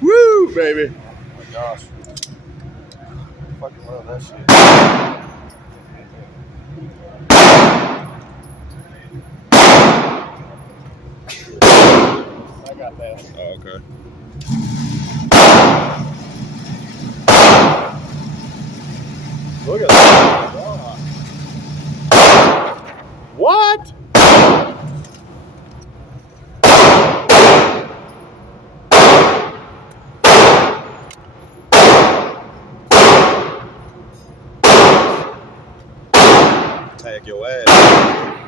Woo, baby. Oh my gosh. I fucking love that shit. I got that. Oh, okay. Look at that. Wow. What? Tag your ass.